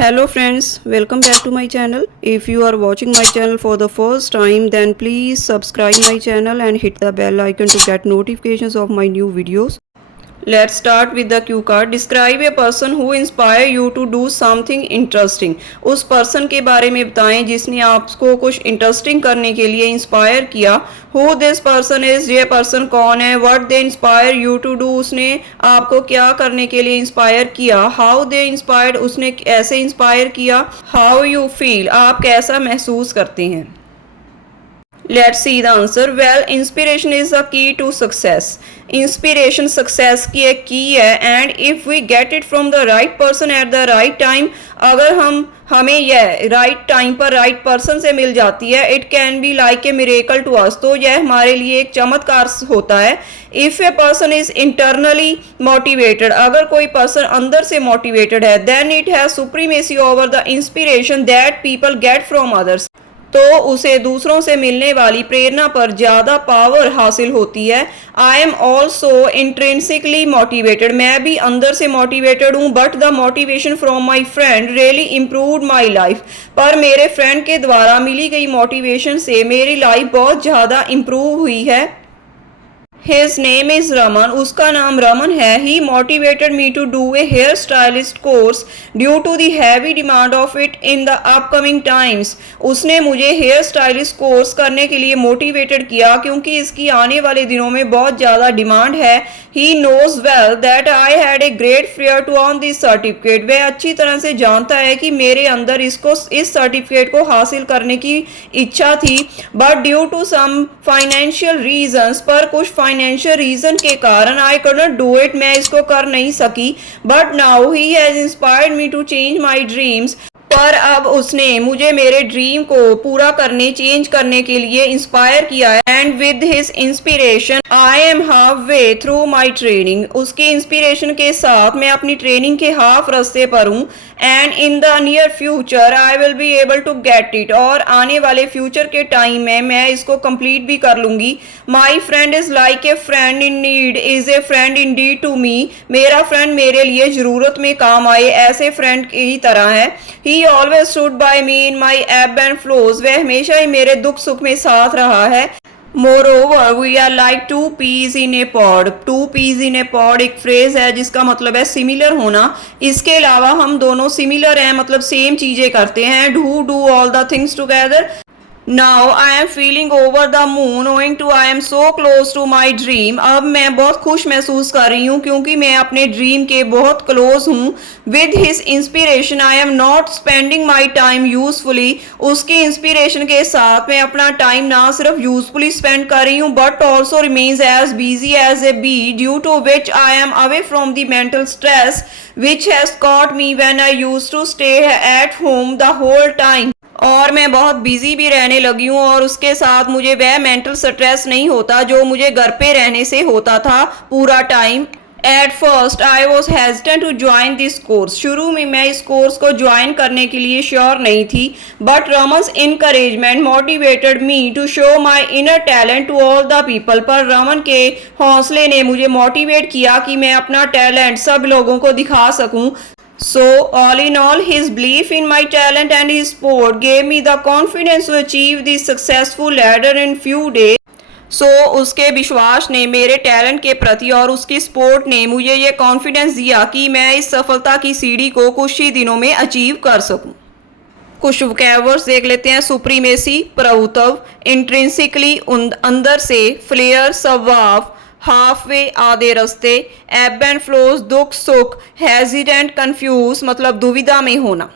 Hello friends, welcome back to my channel. If you are watching my channel for the first time, then please subscribe my channel and hit the bell icon to get notifications of my new videos. Let's start with the cue card. Describe a person who inspire you to do something interesting. उस person के बारे में बताएं जिसने आपको कुछ interesting करने के लिए इंस्पायर किया. Who this person is, ये पर्सन कौन है. What they inspire you to do, उसने आपको क्या करने के लिए इंस्पायर किया. How they inspired, उसने ऐसे इंस्पायर किया. How you feel, आप कैसा महसूस करते हैं. Let's see the answer. Well, inspiration is the key to success. Inspiration success की एक की है and if we get it from the right person at the right time, अगर हमें यह right time पर right person से मिल जाती है, it can be like a miracle to us. तो यह हमारे लिए एक चमत्कार होता है. If a person is internally motivated, अगर कोई person अंदर से motivated है, then it has supremacy over the inspiration that people get from others. तो उसे दूसरों से मिलने वाली प्रेरणा पर ज़्यादा पावर हासिल होती है. I am also intrinsically motivated, मैं भी अंदर से मोटिवेटेड हूँ. But the motivation from my friend really improved my life, पर मेरे फ्रेंड के द्वारा मिली गई मोटिवेशन से मेरी लाइफ बहुत ज़्यादा इम्प्रूव हुई है. His name is Raman, उसका नाम रमन है. He motivated me to do a hair stylist course due to the heavy demand of it in the upcoming times. उसने मुझे हेयर स्टाइलिस्ट कोर्स करने के लिए मोटिवेटेड किया क्योंकि इसकी आने वाले दिनों में बहुत ज़्यादा डिमांड है. He knows well that I had a great fear to earn this certificate. वह अच्छी तरह से जानता है कि मेरे अंदर इस सर्टिफिकेट को हासिल करने की इच्छा थी. But due to some financial reasons, पर कुछ फाइनेंशियल रीजन के कारण I could not do it, मैं इसको कर नहीं सकी. But now he has inspired me to change my dreams, पर अब उसने मुझे मेरे ड्रीम को पूरा करने चेंज करने के लिए इंस्पायर किया है. And with his inspiration I am half way through my training, उसके इंस्पिरेशन के साथ मैं अपनी ट्रेनिंग के हाफ रास्ते पर हूँ. And in the near future I will be able to get it, और आने वाले फ्यूचर के टाइम में मैं इसको कंप्लीट भी कर लूँगी. My friend is like a friend in need is a friend in deed to me, मेरा फ्रेंड मेरे लिए ज़रूरत में काम आए ऐसे फ्रेंड की तरह है. ही ऑलवेज स्टूड बाय मी इन माई एब एंड फ्लोज, वह हमेशा ही मेरे दुख सुख में साथ रहा है. Moreover, we are like two peas in a pod. Two peas in a pod एक फ्रेज है जिसका मतलब है सिमिलर होना. इसके अलावा हम दोनों सिमिलर हैं, मतलब सेम चीजें करते हैं. Who do all the things together. Now I am feeling over the moon owing to I am so close to my dream. अब मैं बहुत खुश महसूस कर रही हूँ क्योंकि मैं अपने ड्रीम के बहुत क्लोज हूँ. With his inspiration I am not spending my time usefully. उसके इंस्पिरेशन के साथ मैं अपना टाइम ना सिर्फ यूजफुली स्पेंड कर रही हूँ but also remains as busy as a bee, due to which I am away from the mental stress which has caught me when I used to stay at home the whole time. और मैं बहुत busy भी रहने लगी हूँ और उसके साथ मुझे वह मेंटल स्ट्रेस नहीं होता जो मुझे घर पे रहने से होता था पूरा time. At first I was hesitant to join this course. शुरू में मैं इस कोर्स को ज्वाइन करने के लिए श्योर नहीं थी. But Raman's encouragement motivated me to show my inner talent to all the people. पर रमन के हौसले ने मुझे मोटिवेट किया कि मैं अपना टैलेंट सब लोगों को दिखा सकूं. So all in all, his belief in my talent and his support gave me the confidence to achieve this successful ladder in few days. So उसके विश्वास ने मेरे टैलेंट के प्रति और उसकी सपोर्ट ने मुझे ये कॉन्फिडेंस दिया कि मैं इस सफलता की सीढ़ी को कुछ ही दिनों में अचीव कर सकूं. कुछ वोकैबुलरीज देख लेते हैं. सुप्रीमेसी प्रभुत्व, इंट्रिंसिकली अंदर से, फ्लेयर स्वभाव, हाफ वे आधे रास्ते, एब एंड फ्लोज दुख सुख, हेजिडेंट कंफ्यूज मतलब दुविधा में होना.